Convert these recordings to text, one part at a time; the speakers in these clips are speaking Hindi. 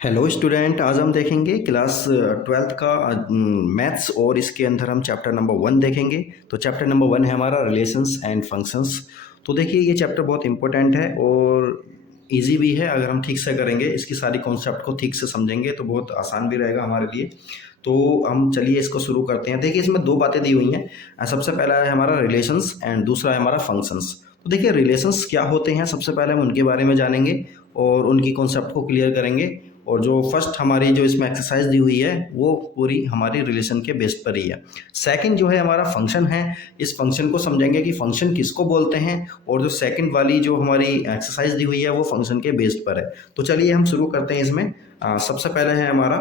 हेलो स्टूडेंट, आज हम देखेंगे क्लास ट्वेल्थ का मैथ्स और इसके अंदर हम चैप्टर नंबर 1 देखेंगे। तो चैप्टर नंबर 1 है हमारा रिलेशंस एंड फंक्शंस। तो देखिए ये चैप्टर बहुत इंपॉर्टेंट है और इजी भी है। अगर हम ठीक से करेंगे, इसकी सारी कॉन्सेप्ट को ठीक से समझेंगे तो बहुत आसान भी रहेगा हमारे लिए। तो हम चलिए इसको शुरू करते हैं। देखिए इसमें दो बातें दी हुई हैं। सबसे पहला है हमारा रिलेशंस एंड दूसरा है हमारा फंक्शंस। तो देखिए रिलेशंस क्या होते हैं, सबसे पहले हम उनके बारे में जानेंगे और उनकी कॉन्सेप्ट को क्लियर करेंगे। और जो फर्स्ट हमारी जो इसमें एक्सरसाइज दी हुई है वो पूरी हमारी रिलेशन के बेस पर ही है। सेकंड जो है हमारा फंक्शन है, इस फंक्शन को समझेंगे कि फंक्शन किसको बोलते हैं। और जो सेकंड वाली जो हमारी एक्सरसाइज दी हुई है वो फंक्शन के बेस पर है। तो चलिए हम शुरू करते हैं इसमें। सबसे पहले है हमारा,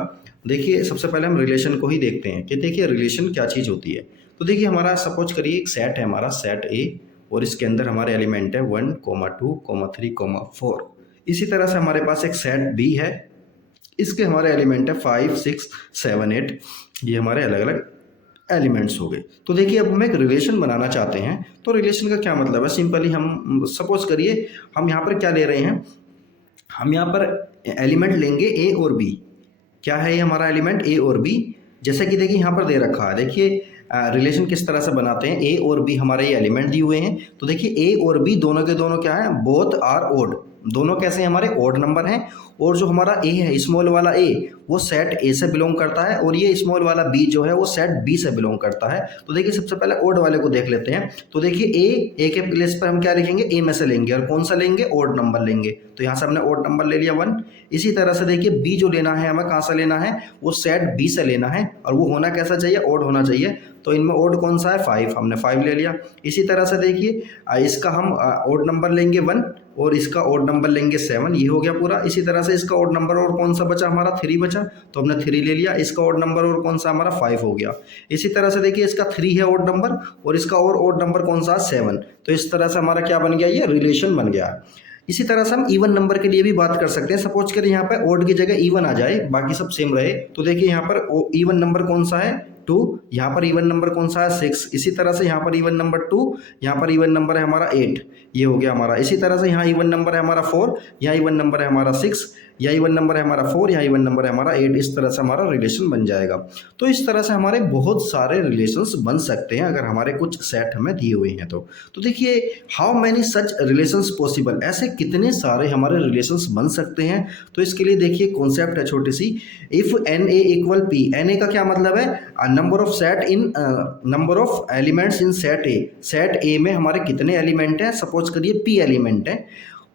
देखिए सबसे पहले हम रिलेशन को ही देखते हैं कि देखिए रिलेशन क्या चीज़ होती है। तो देखिए हमारा सपोज करिए एक सेट है, हमारा सेट ए, और इसके अंदर हमारे एलिमेंट है 1, 2, 3, 4। इसी तरह से हमारे पास एक सेट बी है, इसके हमारे एलिमेंट है 5, 6, 7, 8। ये हमारे अलग अलग एलिमेंट्स हो गए। तो देखिए अब हम एक रिलेशन बनाना चाहते हैं। तो रिलेशन का क्या मतलब है, सिंपली हम सपोज करिए हम यहाँ पर क्या ले रहे हैं, हम यहाँ पर एलिमेंट लेंगे ए और बी। क्या है ये हमारा एलिमेंट ए और बी। जैसे कि देखिए यहाँ पर दे रखा है, देखिए रिलेशन किस तरह से बनाते हैं। ए और बी हमारे ये एलिमेंट दिए हुए हैं। तो देखिए ए और बी दोनों के दोनों क्या है, बोथ आर ओड। दोनों कैसे हमारे ओड नंबर हैं। और जो हमारा ए है, स्मॉल वाला ए, वो सेट ए से बिलोंग करता है और ये स्मॉल वाला बी जो है वो सेट बी से बिलोंग करता है। तो देखिए सबसे पहले ओड वाले को देख लेते हैं। तो देखिए ए के प्लेस पर हम क्या लिखेंगे, ए में से लेंगे और कौन सा लेंगे, ओड नंबर लेंगे। तो यहाँ से हमने ओड नंबर ले लिया 1। इसी तरह से देखिए बी जो लेना है हमें कहाँ से लेना है, वो सेट बी से लेना है और वो होना कैसा चाहिए, ओड होना चाहिए। तो इनमें ओड कौन सा है, 5, हमने 5 ले लिया। इसी तरह से देखिए इसका हम ओड नंबर लेंगे 1 और इसका ओड नंबर लेंगे 7। ये हो गया पूरा। इसी तरह से इसका ओड नंबर और कौन सा बचा, हमारा 3 बचा, तो हमने 3 ले लिया। इसका ओड नंबर और कौन सा, हमारा 5 हो गया। इसी तरह से देखिए इसका 3 है ओड नंबर और इसका और ओड नंबर कौन सा, 7। तो इस तरह से हमारा क्या बन गया, ये रिलेशन बन गया। इसी तरह से हम इवन नंबर के लिए भी बात कर सकते हैं। सपोज करें यहाँ पर ओड की जगह इवन आ जाए, बाकी सब सेम रहे। तो देखिए यहाँ पर इवन नंबर कौन सा है, 2। यहाँ पर इवन नंबर कौन सा है, 6। इसी तरह से यहाँ पर इवन नंबर 2, यहाँ पर इवन नंबर है हमारा 8। ये हो गया हमारा। इसी तरह से यहाँ इवन नंबर है हमारा 4, यहाँ इवन नंबर है हमारा 6, यहाँ इवन नंबर है हमारा 4, यहाँ इवन नंबर है हमारा 8। इस तरह से हमारा रिलेशन बन जाएगा। तो इस तरह से हमारे बहुत सारे रिलेशंस बन सकते हैं अगर हमारे कुछ सेट हमें दिए हुए हैं तो देखिए how many such relations possible, ऐसे कितने सारे हमारे रिलेशंस बन सकते हैं। तो इसके लिए देखिए कॉन्सेप्ट है छोटी सी। If n A equal P, n A का क्या मतलब है, number of set in number of elements in set A. Set A में हमारे कितने एलिमेंट हैं, सपोज करिए पी एलिमेंट है।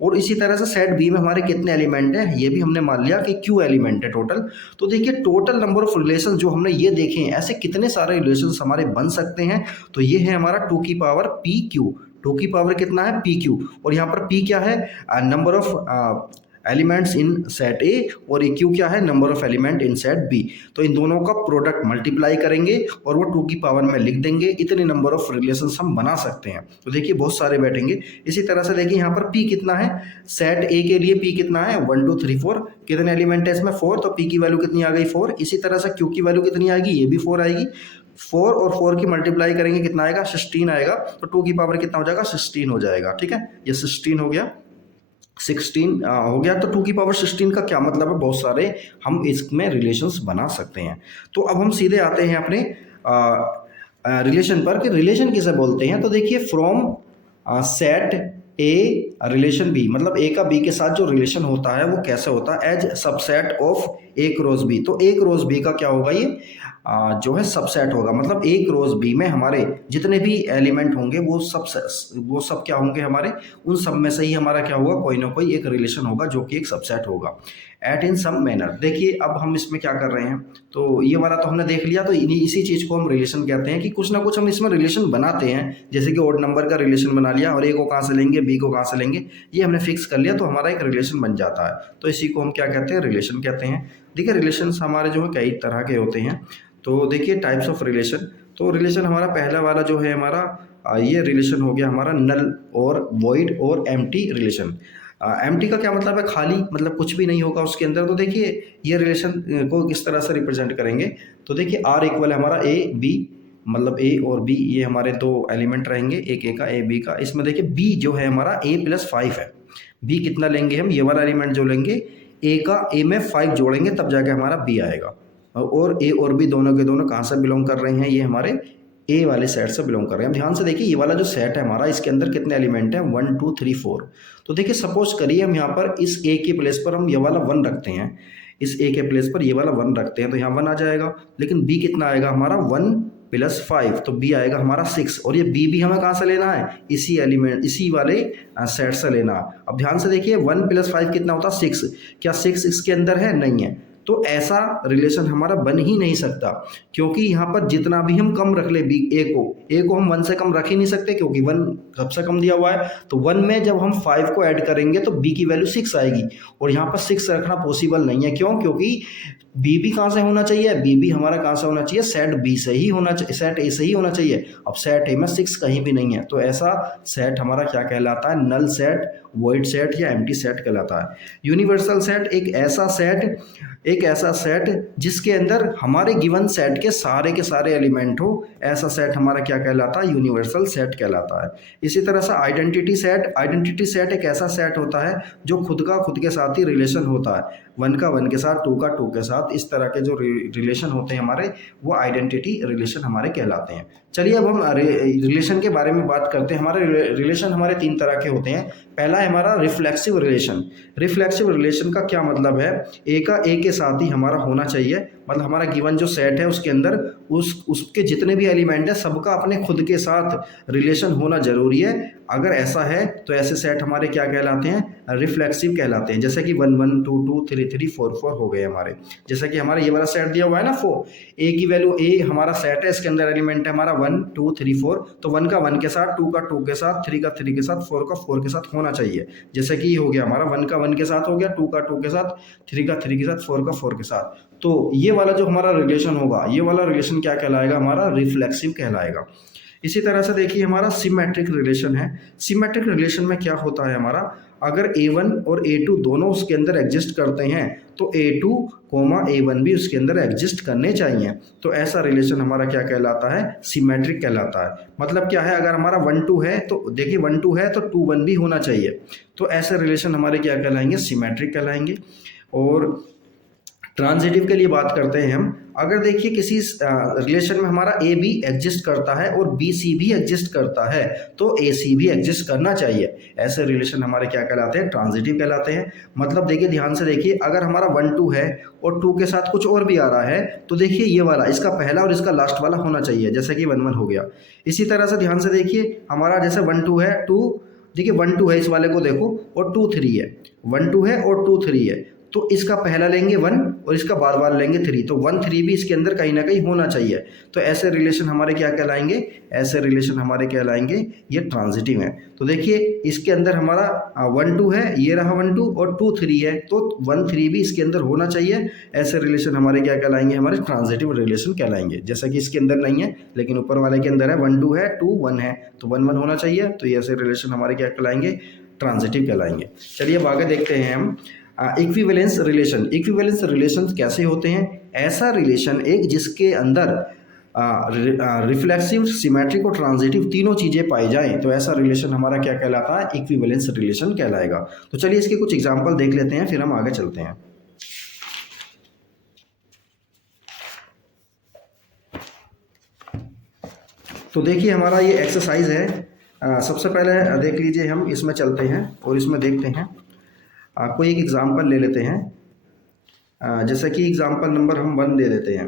और इसी तरह से सेट बी में हमारे कितने एलिमेंट हैं, ये भी हमने मान लिया कि क्यू एलिमेंट है टोटल। तो देखिए टोटल नंबर ऑफ रिलेशन जो हमने ये देखे हैं, ऐसे कितने सारे रिलेशन हमारे बन सकते हैं। तो ये है हमारा 2 की पावर पी क्यू। 2 की पावर कितना है, पी क्यू। और यहाँ पर पी क्या है, number of elements in set A, और क्यू क्या है, number of element in set B. तो इन दोनों का प्रोडक्ट मल्टीप्लाई करेंगे और वो 2 की पावर में लिख देंगे। इतने नंबर ऑफ रिलेशंस हम बना सकते हैं। तो देखिए बहुत सारे बैठेंगे। इसी तरह से देखिए यहाँ पर पी कितना है, सेट ए के लिए पी कितना है, 1, 2, 3, 4। कितने एलिमेंट है इसमें, 4। तो पी की वैल्यू कितनी आ गई, 4। इसी तरह से क्यू की वैल्यू कितनी आएगी, ये भी 4 आएगी। 4 और 4 की मल्टीप्लाई करेंगे कितना आएगा, 16 आएगा। तो 2 की पावर कितना हो जाएगा, 16 हो जाएगा। ठीक है, ये 16 हो गया, 16 हो गया। तो 2 की पावर 16 का क्या मतलब है, बहुत सारे हम इसमें रिलेशंस बना सकते हैं। तो अब हम सीधे आते हैं अपने रिलेशन पर कि रिलेशन किसे बोलते हैं। तो देखिए from set A relation B, मतलब ए का बी के साथ जो रिलेशन होता है वो कैसे होता है, as subset of A cross B. तो ए क्रॉस बी का क्या होगा, ये जो है सबसेट होगा। मतलब ए क्रॉस बी में हमारे जितने भी एलिमेंट होंगे वो सब क्या होंगे, हमारे उन सब में से ही हमारा क्या होगा, कोई ना कोई एक रिलेशन होगा जो कि एक सबसेट होगा। एट इन सम मैनर, देखिए अब हम इसमें क्या कर रहे हैं। तो ये वाला तो हमने देख लिया। तो इसी चीज़ को हम रिलेशन कहते हैं कि कुछ ना कुछ हम इसमें रिलेशन बनाते हैं। जैसे कि ओड नंबर का रिलेशन बना लिया और ए को कहाँ से लेंगे, बी को कहाँ से लेंगे, ये हमने फिक्स कर लिया तो हमारा एक रिलेशन बन जाता है। तो इसी को हम क्या कहते हैं, रिलेशन कहते हैं। देखिए रिलेशन हमारे जो है कई तरह के होते हैं। तो देखिए टाइप्स ऑफ रिलेशन। तो रिलेशन हमारा पहला वाला जो है हमारा ये रिलेशन हो गया हमारा नल और वॉइड और एम्प्टी रिलेशन। एम्प्टी का क्या मतलब है, खाली, मतलब कुछ भी नहीं होगा उसके अंदर। तो देखिए ये रिलेशन को किस तरह से रिप्रेजेंट करेंगे। तो देखिए आर इक्वल है हमारा ए बी, मतलब ए और बी ये हमारे दो एलिमेंट रहेंगे, एक ए का ए बी का। इसमें देखिए बी जो है हमारा a + 5 है। बी कितना लेंगे हम, ये वाला एलिमेंट जो लेंगे ए में 5 जोड़ेंगे तब जाके हमारा बी आएगा। और ए और बी दोनों के दोनों कहाँ से बिलोंग कर रहे हैं, ये हमारे ए वाले सेट से बिलोंग कर रहे हैं। ध्यान से देखिए ये वाला जो सेट है हमारा, इसके अंदर कितने एलिमेंट हैं, 1 2 3 4। तो देखिए सपोज करिए हम यहाँ पर इस ए के प्लेस पर हम ये वाला 1 रखते हैं, इस ए के प्लेस पर ये वाला 1 रखते हैं तो यहाँ 1 आ जाएगा। लेकिन बी कितना आएगा हमारा, 1 + 5, तो बी आएगा हमारा 6। और ये बी भी हमें कहाँ से लेना है, इसी एलिमेंट इसी वाले सेट से लेना है। अब ध्यान से देखिए 1 + 5 कितना होता है, 6। क्या 6 इसके अंदर है, नहीं है। तो ऐसा रिलेशन हमारा बन ही नहीं सकता, क्योंकि यहाँ पर जितना भी हम कम रख ले बी ए को हम 1 से कम रख ही नहीं सकते, क्योंकि 1 सबसे कम दिया हुआ है। तो 1 में जब हम 5 को ऐड करेंगे तो बी की वैल्यू 6 आएगी, और यहाँ पर 6 रखना पॉसिबल नहीं है। क्यों, क्योंकि बी भी कहाँ से होना चाहिए, बी भी हमारा कहाँ से होना चाहिए, सेट बी से ही होना चाहिए, सेट ए से ही होना चाहिए। अब सेट ए में 6 कहीं भी नहीं है, तो ऐसा सेट हमारा क्या कहलाता है, नल सेट, वॉइड सेट या एम्प्टी सेट कहलाता है। यूनिवर्सल सेट एक ऐसा सेट जिसके अंदर हमारे गिवन सेट के सारे एलिमेंट हो, ऐसा सेट हमारा क्या कहलाता है, यूनिवर्सल सेट कहलाता है। इसी तरह से आइडेंटिटी सेट एक ऐसा सेट होता है जो खुद के साथ ही रिलेशन होता है, 1 का 1 के साथ, 2 का 2 के साथ। इस तरह के जो रिलेशन होते हैं हमारे, वो आइडेंटिटी रिलेशन हमारे कहलाते हैं। चलिए अब हम रिलेशन के बारे में बात करते हैं। हमारे रिलेशन हमारे 3 तरह के होते हैं। पहला है हमारा रिफ्लेक्सिव रिलेशन का क्या मतलब है, ए का ए के साथ ही हमारा होना चाहिए। मतलब हमारा गिवन जो सेट है उसके अंदर उसके जितने भी एलिमेंट है सबका अपने खुद के साथ रिलेशन होना जरूरी है। अगर ऐसा है तो ऐसे सेट हमारे क्या कहलाते हैं, रिफ्लेक्सिव कहलाते हैं। जैसे कि 1 1 2 2 3 3 4 4 हो गए हमारे। जैसे कि हमारा ये वाला सेट दिया हुआ है ना 4, ए की वैल्यू, ए हमारा सेट है, इसके अंदर एलिमेंट है हमारा 1 2 3 4। तो 1 का 1 के साथ, 2 का 2 के साथ, 3 का 3 के साथ, 4 का 4 के साथ होना चाहिए। जैसे कि ये हो गया हमारा 1 का 1 के साथ हो गया, 2 का 2 के साथ, 3 का 3 के साथ, 4 का 4 के साथ। तो ये वाला जो हमारा रिलेशन होगा, ये वाला रिलेशन क्या कहलाएगा, हमारा रिफ्लेक्सिव कहलाएगा। इसी तरह से देखिए हमारा सिमेट्रिक रिलेशन है। सिमेट्रिक रिलेशन में क्या होता है हमारा, अगर A1 और A2 दोनों उसके अंदर एग्जिस्ट करते हैं तो A2, A1 भी उसके अंदर एग्जिस्ट करने चाहिए। तो ऐसा रिलेशन हमारा क्या कहलाता है, सिमेट्रिक कहलाता है। मतलब क्या है, अगर हमारा 1 2 है तो देखिए 1 2 है तो 2 1 भी होना चाहिए। तो ऐसे रिलेशन हमारे क्या कहलाएंगे, सिमेट्रिक कहलाएंगे। और ट्रांजिटिव के लिए बात करते हैं हम। अगर देखिए किसी रिलेशन में हमारा ए बी एग्जिस्ट करता है और बी सी भी एग्जिस्ट करता है तो ए सी भी एग्जिस्ट करना चाहिए। ऐसे रिलेशन हमारे क्या कहलाते हैं, ट्रांजिटिव कहलाते हैं। मतलब देखिए ध्यान से देखिए, अगर हमारा 1 2 है और 2 के साथ कुछ और भी आ रहा है तो देखिए ये वाला इसका पहला और इसका लास्ट वाला होना चाहिए, जैसे कि 1 1 हो गया। इसी तरह से ध्यान से देखिए हमारा जैसे 1 2 है, 2 देखिए 1 2 है, इस वाले को देखो, और 2 3 है, 1 2 है और 2 3 है, तो इसका पहला लेंगे 1 और इसका बार बार लेंगे 3, तो 1 3 भी इसके अंदर कहीं ना कहीं होना चाहिए। तो ऐसे रिलेशन हमारे क्या कहलाएंगे, ऐसे रिलेशन हमारे कहलाएंगे ये ट्रांजिटिव है। तो देखिए इसके अंदर हमारा 1 2 है, ये रहा 1 2 और 2 3 है, तो 1 3 भी इसके अंदर होना चाहिए। ऐसे रिलेशन हमारे क्या कहलाएंगे, हमारे ट्रांजिटिव रिलेशन कहलाएंगे। जैसा कि इसके अंदर नहीं है लेकिन ऊपर वाले के अंदर है, 1 2 है, 2 1 है, तो 1 1 होना चाहिए। तो ये ऐसे रिलेशन हमारे क्या कहलाएंगे, ट्रांजिटिव कहलाएंगे। चलिए अब आगे देखते हैं हम इक्विवेलेंस रिलेशन कैसे होते हैं। ऐसा रिलेशन एक जिसके अंदर रिफ्लेक्सिव, सिमेट्रिक और ट्रांजिटिव तीनों चीज़ें पाई जाएं तो ऐसा रिलेशन हमारा क्या कहलाता है, इक्विवेलेंस रिलेशन कहलाएगा। तो चलिए इसके कुछ एग्जांपल देख लेते हैं, फिर हम आगे चलते हैं। तो देखिए हमारा ये एक्सरसाइज है। सबसे पहले देख लीजिए, हम इसमें चलते हैं और इसमें देखते हैं। कोई एक एग्ज़ाम्पल ले लेते हैं। जैसे कि एग्ज़ाम्पल नंबर हम 1 दे देते हैं,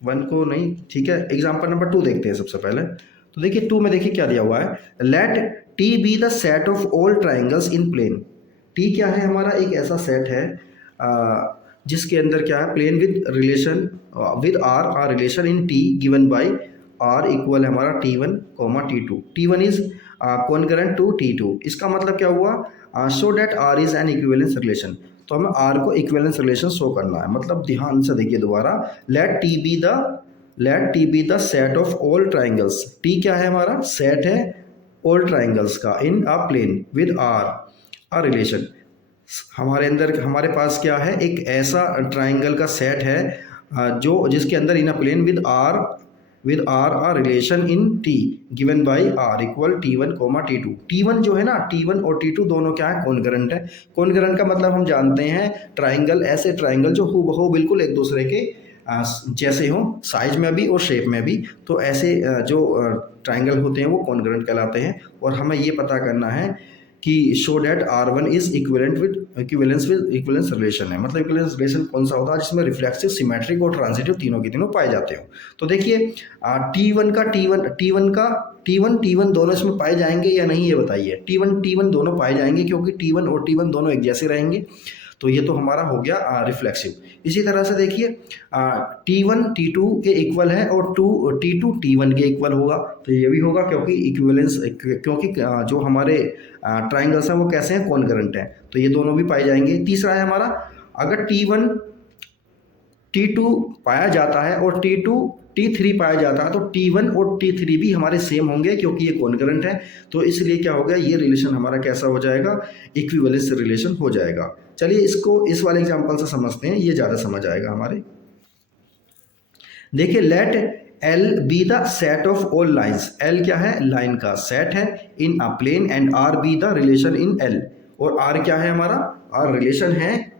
1 को नहीं, ठीक है, एग्ज़ाम्पल नंबर 2 देखते हैं सबसे पहले। तो देखिए 2 में देखिए क्या दिया हुआ है, let T be the set of all triangles in plane. T क्या है, हमारा एक ऐसा सेट है जिसके अंदर क्या है, plane with relation with R relation in T given by R equal है हमारा T1, T2। T1 is concurrent to T2। इसका मतलब क्या हुआ, show that R is an equivalence relation. तो हमें आर को इक्विवेलेंस रिलेशन शो करना है। मतलब ध्यान से देखिए दोबारा, let T be the set of all triangles. T क्या है, हमारा सेट है ऑल ट्राइंगल्स का in a plane with R a relation. हमारे अंदर हमारे पास क्या है, एक ऐसा ट्राइंगल का सेट है जो जिसके अंदर in a plane with with R a relation in T given by R equal T1, T2। T1 जो है ना, T1 और T2 दोनों क्या है, कॉन्करेंट है। कॉन्करेंट का मतलब हम जानते हैं ट्राइंगल, ऐसे ट्राइंगल जो हूबहू बिल्कुल एक दूसरे के जैसे हो, साइज में भी और शेप में भी। तो ऐसे जो ट्राइंगल होते हैं वो कॉन्करेंट कहलाते हैं। और हमें ये पता करना है कि show that R1 is equivalence relation है। मतलब इक्विवेलेंस रिलेशन कौन सा होता है, जिसमें रिफ्लेक्सिव, सिमेट्रिक और ट्रांजिटिव तीनों के तीनों पाए जाते हो। तो देखिए T1 दोनों इसमें पाए जाएंगे या नहीं, ये बताइए। T1 दोनों पाए जाएंगे, क्योंकि T1 और T1 दोनों एक जैसे रहेंगे। तो ये तो हमारा हो गया रिफ्लेक्सिव। इसी तरह से देखिए T1 T2 के इक्वल है और T2 T1 के इक्वल होगा। तो ये भी होगा, क्योंकि इक्विवेलेंस, क्योंकि जो हमारे ट्राइंगल्स हैं वो कैसे हैं, कॉन्करेंट हैं। तो ये दोनों भी पाए जाएंगे। तीसरा है हमारा, अगर T1 T2 पाया जाता है और T2 T3 पाया जाता है, तो T1 और T3 भी हमारे सेम होंगे, क्योंकि ये कॉन्करेंट है। तो इसलिए क्या हो गया, ये रिलेशन हमारा कैसा हो जाएगा, इक्विवेलेंस रिलेशन हो जाएगा। चलिए इसको इस वाले एग्जांपल से समझते हैं, ये ज़्यादा समझ आएगा हमारे। देखिए, let L be the set of all lines. L क्या है, लाइन का सेट है in a plane, and R be the relation in L। और R क्या है हमारा, R रिलेशन है,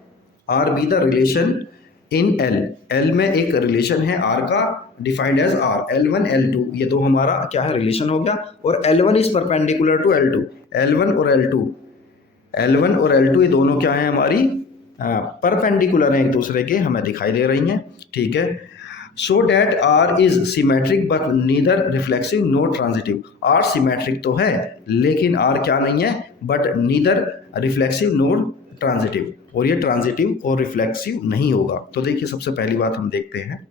R be the relation in L। L में एक रिलेशन है R का, defined as R, L1 L2, ये दो हमारा क्या है, रिलेशन हो गया। और L1 is perpendicular to L2। L1 और L2 ये दोनों क्या है, हमारी परपेंडिकुलर हैं एक दूसरे के, हमें दिखाई दे रही हैं। ठीक है, so that R is symmetric but neither reflexive not transitive. R symmetric तो है, लेकिन R क्या नहीं है, but neither reflexive not transitive, और ये ट्रांजिटिव और रिफ्लेक्सिव नहीं होगा। तो देखिए, सबसे पहली बात हम देखते हैं।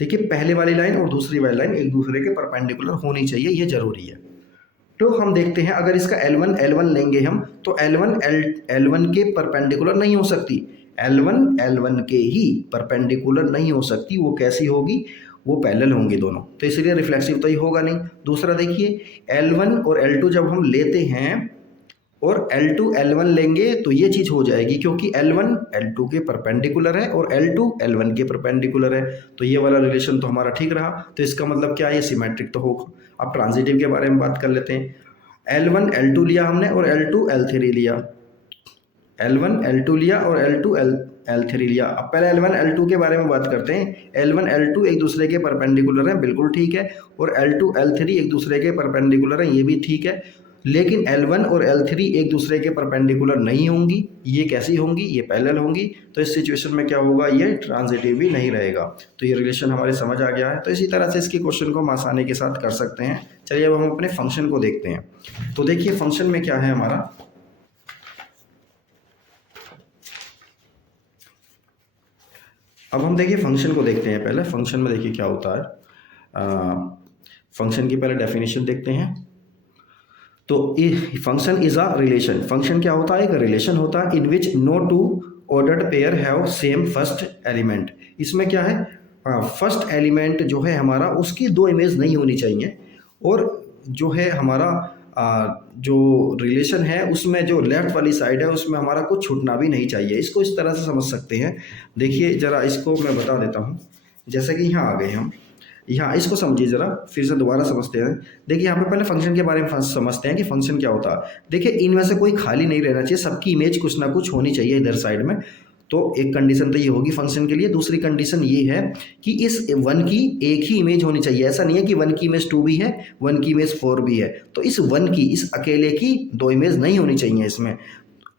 देखिए, पहले वाली लाइन और दूसरी वाली लाइन एक दूसरे के परपेंडिकुलर होनी चाहिए, ये जरूरी है। तो हम देखते हैं, अगर इसका L1 लेंगे हम, तो L1 के परपेंडिकुलर नहीं हो सकती। L1 के ही परपेंडिकुलर नहीं हो सकती। वो कैसी होगी, वो पैरेलल होंगी दोनों, तो इसलिए रिफ्लेक्सिव तो ही होगा नहीं। दूसरा देखिए, L1 और L2 जब हम लेते हैं और L2 L1 लेंगे, तो ये चीज़ हो जाएगी, क्योंकि L1 L2 के परपेंडिकुलर है और L2 L1 के परपेंडिकुलर है। तो ये वाला रिलेशन तो हमारा ठीक रहा। तो इसका मतलब क्या है, ये सिमेट्रिक तो होगा। अब ट्रांजिटिव के बारे में बात कर लेते हैं। L1 L2 लिया हमने और L2 L3 लिया। L1 L2 लिया और L2 L3 लिया। अब पहले L1 L2 के बारे में बात करते हैं। L1 L2 एक दूसरे के परपेंडिकुलर हैं, बिल्कुल ठीक है। और L2 L3 एक दूसरे के परपेंडिकुलर हैं, ये भी ठीक है। लेकिन L1 और L3 एक दूसरे के परपेंडिकुलर नहीं होंगी। ये कैसी होंगी, ये पैरेलल होंगी। तो इस सिचुएशन में क्या होगा, ये ट्रांजिटिव भी नहीं रहेगा। तो ये रिलेशन हमारे समझ आ गया है। तो इसी तरह से इसके क्वेश्चन को हम आसानी के साथ कर सकते हैं। चलिए अब हम अपने फंक्शन को देखते हैं। तो देखिए, फंक्शन में क्या है हमारा, अब हम देखिए फंक्शन को देखते हैं। पहले फंक्शन में देखिए क्या होता है। फंक्शन की पहले डेफिनेशन देखते हैं। तो function is a relation. Function क्या होता है, एक रिलेशन होता है in which no two ordered pair have same first element. इसमें क्या है, फर्स्ट एलिमेंट जो है हमारा, उसकी दो इमेज नहीं होनी चाहिए। और जो है हमारा जो रिलेशन है, उसमें जो लेफ्ट वाली साइड है, उसमें हमारा कुछ छूटना भी नहीं चाहिए। इसको इस तरह से समझ सकते हैं। देखिए ज़रा इसको मैं बता देता हूँ। जैसे कि यहाँ आ गए हम, यहाँ इसको समझिए ज़रा, फिर से दोबारा समझते हैं। देखिए यहाँ पे पहले फंक्शन के बारे में समझते हैं कि फंक्शन क्या होता है। देखिए, इनमें से कोई खाली नहीं रहना चाहिए, सबकी इमेज कुछ ना कुछ होनी चाहिए इधर साइड में। तो एक कंडीशन तो ये होगी फंक्शन के लिए। दूसरी कंडीशन ये है कि इस 1 की एक ही इमेज होनी चाहिए। ऐसा नहीं है कि 1 की इमेज 2 भी है, 1 की इमेज 4 भी है। तो इस 1 की, इस अकेले की दो इमेज नहीं होनी चाहिए इसमें।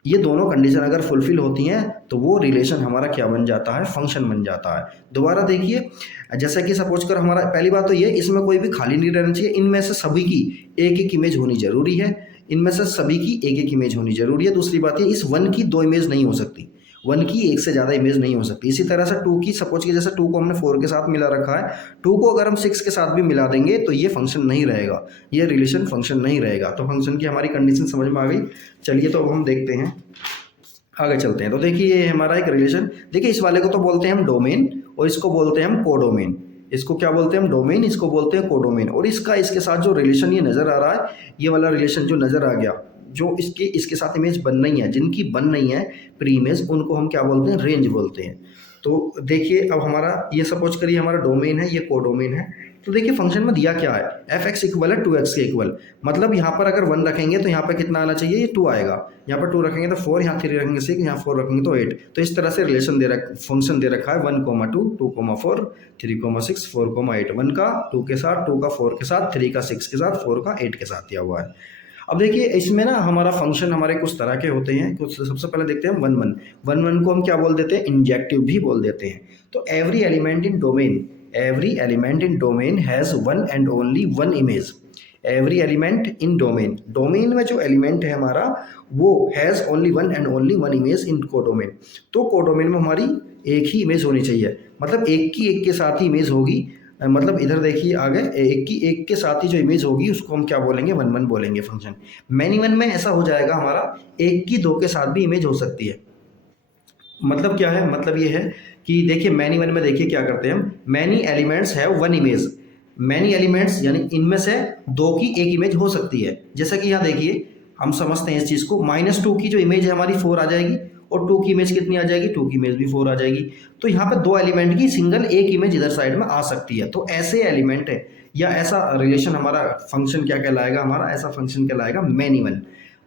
ये दोनों कंडीशन अगर फुलफिल होती हैं तो वो रिलेशन हमारा क्या बन जाता है, फंक्शन बन जाता है। दोबारा देखिए, जैसा कि सपोज कर हमारा, पहली बात तो ये, इसमें कोई भी खाली नहीं रहना चाहिए। इनमें से सभी की एक एक इमेज होनी जरूरी है। इनमें से सभी की एक एक इमेज होनी जरूरी है। दूसरी बात ये, इस 1 की दो इमेज नहीं हो सकती, 1 की एक से ज़्यादा इमेज नहीं हो सकती। इसी तरह से 2 की, सपोज की जैसे 2 को हमने 4 के साथ मिला रखा है, 2 को अगर हम 6 के साथ भी मिला देंगे तो ये फंक्शन नहीं रहेगा, ये रिलेशन फंक्शन नहीं रहेगा। तो फंक्शन की हमारी कंडीशन समझ में आ गई। चलिए तो अब हम देखते हैं, आगे चलते हैं। तो देखिए ये हमारा एक रिलेशन, देखिए इस वाले को तो बोलते हैं हम डोमेन, और इसको बोलते हैं हम कोडोमेन। इसको क्या बोलते हैं हम, डोमेन, इसको बोलते हैं कोडोमेन। और इसका इसके साथ जो रिलेशन ये नज़र आ रहा है, ये वाला रिलेशन जो नज़र आ गया, जो इसके साथ इमेज बन नहीं है, जिनकी बन नहीं है प्री इमेज, उनको हम क्या बोलते हैं, रेंज बोलते हैं। तो देखिए अब हमारा ये सपोज करिए हमारा डोमेन है, ये कोडोमेन है। तो देखिए फंक्शन में दिया क्या है, एफ एक्स इक्वल है 2x के इक्वल, मतलब यहाँ पर अगर 1 रखेंगे तो यहाँ पर कितना आना चाहिए, ये 2 आएगा। यहाँ पर 2 रखेंगे तो 4, यहाँ 3 रखेंगे 6, यहाँ 4 रखेंगे तो 8। तो इस तरह से रिलेशन फंक्शन दे रखा है 1, 2, 2, 4, 3, 6, 4, 8। 1 का 2 के साथ, 2 का 4 के साथ, 3 का 6 के साथ, 4 का 8 के साथ दिया हुआ है। अब देखिए इसमें ना हमारा फंक्शन हमारे कुछ तरह के होते हैं। कुछ सबसे पहले देखते हैं 1 को हम क्या बोल देते हैं, इंजेक्टिव भी बोल देते हैं। तो every element in domain has one and only one image. Every element in domain में जो एलिमेंट है हमारा वो has only one and only one image in codomain. तो कोडोमेन में हमारी एक ही इमेज होनी चाहिए, मतलब एक के साथ ही इमेज होगी। मतलब इधर देखिए आगे एक के साथ ही जो इमेज होगी उसको हम क्या बोलेंगे, 1 बोलेंगे फंक्शन। मैनी वन में ऐसा हो जाएगा हमारा एक की 2 के साथ भी इमेज हो सकती है। मतलब क्या है, मतलब ये है कि देखिए मैनी वन में देखिए क्या करते हैं हम, many elements have one image. Many elements यानी इनमें से 2 की एक इमेज हो सकती है। जैसा कि यहाँ देखिए हम समझते हैं इस चीज़ को, -2 की जो इमेज है हमारी 4 आ जाएगी, और 2 की इमेज कितनी आ जाएगी, 2 की इमेज भी 4 आ जाएगी। तो यहाँ पे 2 एलिमेंट की सिंगल एक इमेज इधर साइड में आ सकती है। तो ऐसे एलिमेंट है या ऐसा रिलेशन हमारा फंक्शन क्या कहलाएगा, हमारा ऐसा फंक्शन कहलाएगा मैनी वन।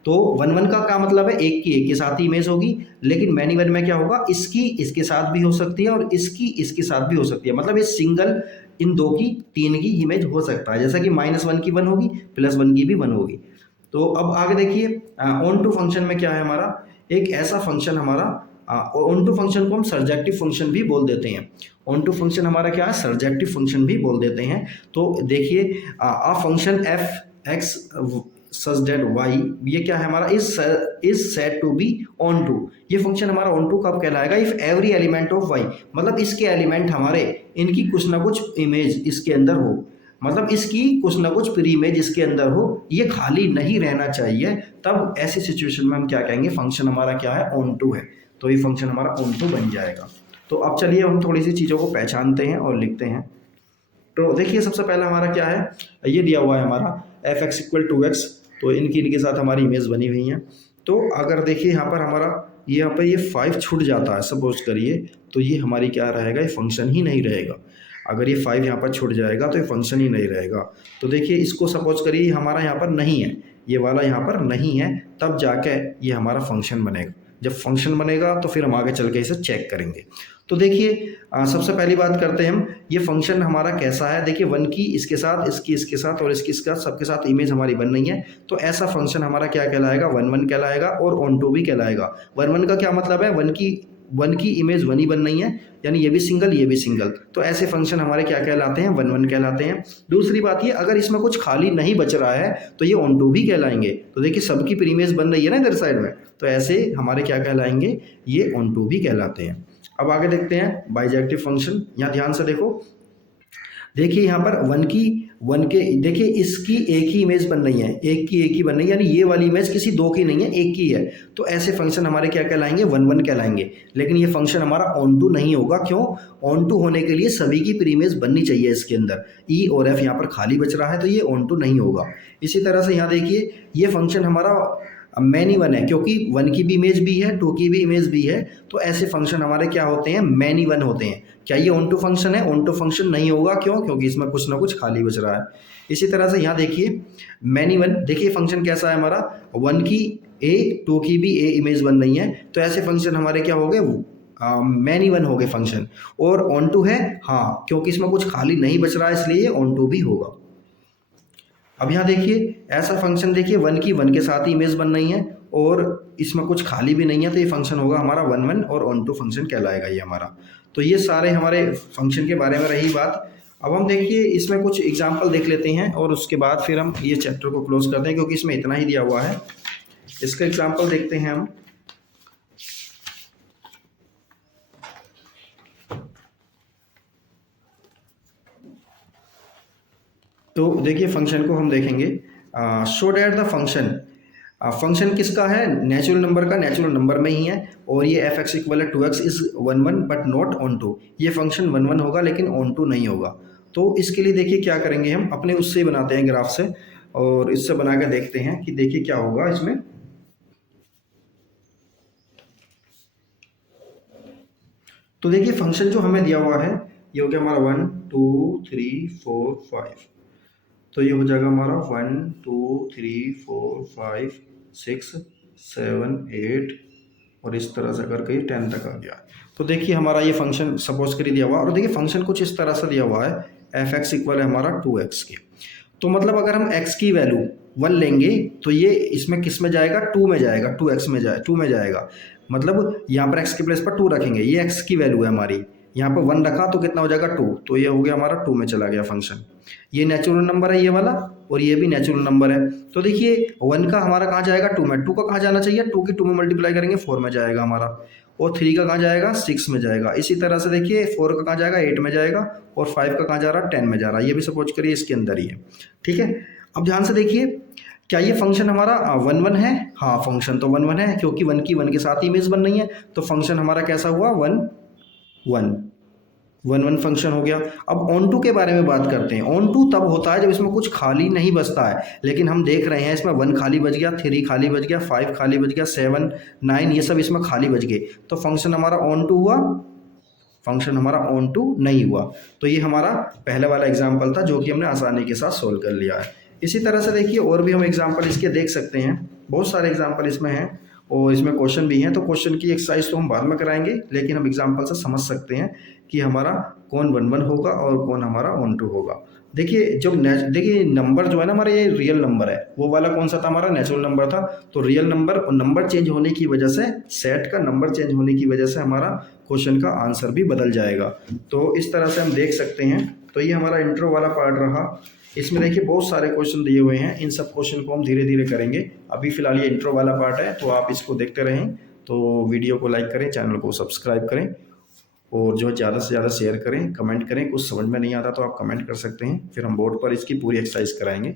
तो 1 का क्या मतलब है, एक के साथ ही इमेज होगी। लेकिन मैनी वन में क्या होगा, इसकी इसके साथ भी हो सकती है और इसकी इसके साथ भी हो सकती है। मतलब ये सिंगल इन 2 की 3 की इमेज हो सकता है। जैसा कि -1 की 1 होगी, +1 की भी 1 होगी। तो अब आगे देखिए ऑन टू फंक्शन में क्या है हमारा, एक ऐसा फंक्शन हमारा ऑन टू फंक्शन को हम सर्जेक्टिव फंक्शन भी बोल देते हैं। ऑन टू फंक्शन हमारा क्या है, सर्जेक्टिव फंक्शन भी बोल देते हैं। तो देखिए function F X such that Y, ये क्या है हमारा, is said to be onto. ये फंक्शन हमारा ऑन टू कब कहलाएगा, if every element of Y, मतलब इसके एलिमेंट हमारे इनकी कुछ ना कुछ इमेज इसके अंदर हो, मतलब इसकी कुछ ना कुछ प्री इमेज इसके अंदर हो, ये खाली नहीं रहना चाहिए। तब ऐसी सिचुएशन में हम क्या कहेंगे, फंक्शन हमारा क्या है, ऑन टू है। तो ये फंक्शन हमारा ऑन टू बन जाएगा। तो अब चलिए हम थोड़ी सी चीज़ों को पहचानते हैं और लिखते हैं। तो देखिए सबसे पहला हमारा क्या है, ये दिया हुआ है हमारा एफ एक्स इक्वल 2x। तो इनके साथ हमारी इमेज बनी हुई है। तो अगर देखिए यहाँ पर हमारा यहाँ पर ये 5 छूट जाता है सपोज करिए, तो ये हमारी क्या रहेगा, ये फंक्शन ही नहीं रहेगा। अगर ये 5 यहाँ पर छूट जाएगा तो ये फंक्शन ही नहीं रहेगा। तो देखिए इसको सपोज करिए हमारा यहाँ पर नहीं है, ये वाला यहाँ पर नहीं है, तब जाके ये हमारा फंक्शन बनेगा। जब फंक्शन बनेगा तो फिर हम आगे चल के इसे चेक करेंगे। तो देखिए सबसे पहली बात करते हैं हम, ये फंक्शन हमारा कैसा है। देखिए 1 की इसके साथ, इसकी इसके साथ और इसके साथ, सबके साथ इमेज हमारी बन रही है। तो ऐसा फंक्शन हमारा क्या कहलाएगा, 1 कहलाएगा और ऑन टू भी कहलाएगा। 1 का क्या मतलब है, 1 की इमेज 1 ही बन रही है, यानी ये भी सिंगल ये भी सिंगल। तो ऐसे फंक्शन हमारे क्या कहलाते हैं, 1 कहलाते हैं। दूसरी बात ये, अगर इसमें कुछ खाली नहीं बच रहा है तो ये ऑन टू भी कहलाएंगे। तो देखिए सबकी प्री इमेज बन रही है ना इधर साइड में, तो ऐसे हमारे क्या कहलाएंगे, ये ऑन टू भी कहलाते हैं। अब आगे देखते हैं बाइजेक्टिव फंक्शन। यहाँ ध्यान से देखो, देखिए यहाँ पर 1 के देखिए इसकी एक ही इमेज बन रही है, एक की एक ही बन रही है, यानी ये वाली इमेज किसी 2 की नहीं है, एक की है। तो ऐसे फंक्शन हमारे क्या कहलाएंगे, 1 कहलाएंगे। लेकिन ये फंक्शन हमारा ऑन टू नहीं होगा। क्यों, ऑन टू होने के लिए सभी की प्री इमेज बननी चाहिए इसके अंदर। ई और एफ यहाँ पर खाली बच रहा है तो ये ऑन टू नहीं होगा। इसी तरह से यहाँ देखिए ये फंक्शन हमारा मैनी वन है, क्योंकि 1 की भी इमेज भी है, 2 की भी इमेज भी है। तो ऐसे फंक्शन हमारे क्या होते हैं, मैनी वन होते हैं। क्या ये ऑन टू फंक्शन है, ऑन टू फंक्शन नहीं होगा। क्यों, क्योंकि इसमें कुछ ना कुछ खाली बच रहा है। इसी तरह से यहाँ देखिए मैनी वन, देखिए फंक्शन कैसा है हमारा, 1 की ए 2 की भी ए इमेज बन रही है। तो ऐसे फंक्शन हमारे क्या हो गए, मैनी वन हो गए फंक्शन। और ऑन टू है, हाँ, क्योंकि इसमें कुछ खाली नहीं बच रहा है इसलिए ऑन टू भी होगा। अब यहाँ देखिए ऐसा फंक्शन, देखिए 1 की 1 के साथ ही इमेज बन रही है और इसमें कुछ खाली भी नहीं है, तो ये फंक्शन होगा हमारा 1 और ऑन टू फंक्शन कहलाएगा ये हमारा। तो ये सारे हमारे फंक्शन के बारे में रही बात। अब हम देखिए इसमें कुछ एग्जांपल देख लेते हैं और उसके बाद फिर हम ये चैप्टर को क्लोज करते हैं, क्योंकि इसमें इतना ही दिया हुआ है। इसका एग्जाम्पल देखते हैं हम। तो देखिए फंक्शन को हम देखेंगे, शो दैट द फंक्शन किसका है, नेचुरल नंबर का, नेचुरल नंबर में ही है। और ये F X equal 2x is 1 but not onto. ये फंक्शन 1 होगा लेकिन ऑन टू नहीं होगा। तो इसके लिए देखिए क्या करेंगे, हम अपने उससे बनाते हैं ग्राफ से, और इससे बना के देखते हैं कि देखिए क्या होगा इसमें। तो देखिए फंक्शन जो हमें दिया हुआ है ये हो गया हमारा 1 2 3 4 5, तो ये हो जाएगा हमारा 1 2 3 4 5 6 7 8 और इस तरह से करके 10 तक आ गया। तो देखिए हमारा ये फंक्शन सपोज करिए दिया हुआ, और देखिए फंक्शन कुछ इस तरह से दिया हुआ है, एफ एक्स इक्वल है हमारा 2x के। तो मतलब अगर हम x की वैल्यू 1 लेंगे तो ये इसमें किस में जाएगा, 2 में जाएगा, 2x में जाए 2 में जाएगा। मतलब यहाँ पर x के प्लेस पर 2 रखेंगे, ये x की वैल्यू है हमारी, यहाँ पर 1 रखा तो कितना हो जाएगा 2, तो ये हो गया हमारा 2 में चला गया फंक्शन। ये नेचुरल नंबर है ये वाला, और ये भी नेचुरल नंबर है। तो देखिए 1 का हमारा कहाँ जाएगा 2 में, 2 का कहाँ जाना चाहिए, 2 की 2 में मल्टीप्लाई करेंगे 4 में जाएगा हमारा, और 3 का कहाँ जाएगा 6 में जाएगा। इसी तरह से देखिए 4 का कहाँ जाएगा 8 में जाएगा, और 5 का कहाँ जा रहा है 10 में जा रहा है। ये भी सपोज करिए इसके अंदर ही है, ठीक है। अब ध्यान से देखिए क्या ये फंक्शन हमारा 1 1 है, हाँ फंक्शन तो 1 1 है, क्योंकि 1 की 1 के साथ इमेज बन रही है, तो फंक्शन हमारा कैसा हुआ 1 1 1 1 फंक्शन हो गया। अब ऑन टू के बारे में बात करते हैं। ऑन टू तब होता है जब इसमें कुछ खाली नहीं बचता है, लेकिन हम देख रहे हैं इसमें 1 खाली बच गया, 3 खाली बच गया, 5 खाली बच गया, 7 9 ये सब इसमें खाली बच गए, तो फंक्शन हमारा ऑन टू हुआ, फंक्शन हमारा ऑन टू नहीं हुआ। तो ये हमारा पहले वाला एग्जाम्पल था जो कि हमने आसानी के साथ सोल्व कर लिया है। इसी तरह से देखिए और भी हम एग्जाम्पल इसके देख सकते हैं, बहुत सारे एग्जाम्पल इसमें हैं, और इसमें क्वेश्चन भी हैं। तो क्वेश्चन की एक्सरसाइज तो हम बाद में कराएंगे, लेकिन हम एग्जाम्पल से समझ सकते हैं कि हमारा कौन 1 1 होगा और कौन हमारा ऑन टू होगा। देखिए जब देखिए नंबर जो है ना हमारा ये रियल नंबर है, वो वाला कौन सा था हमारा नेचुरल नंबर था। तो रियल नंबर और नंबर चेंज होने की वजह से, सेट का नंबर चेंज होने की वजह से हमारा क्वेश्चन का आंसर भी बदल जाएगा। तो इस तरह से हम देख सकते हैं। तो ये हमारा इंट्रो वाला पार्ट रहा। इसमें देखिए बहुत सारे क्वेश्चन दिए हुए हैं, इन सब क्वेश्चन को हम धीरे धीरे करेंगे। अभी फिलहाल ये इंट्रो वाला पार्ट है, तो आप इसको देखते रहें। तो वीडियो को लाइक करें, चैनल को सब्सक्राइब करें, और जो ज़्यादा से ज़्यादा शेयर करें, कमेंट करें। कुछ समझ में नहीं आता तो आप कमेंट कर सकते हैं, फिर हम बोर्ड पर इसकी पूरी एक्सरसाइज कराएंगे।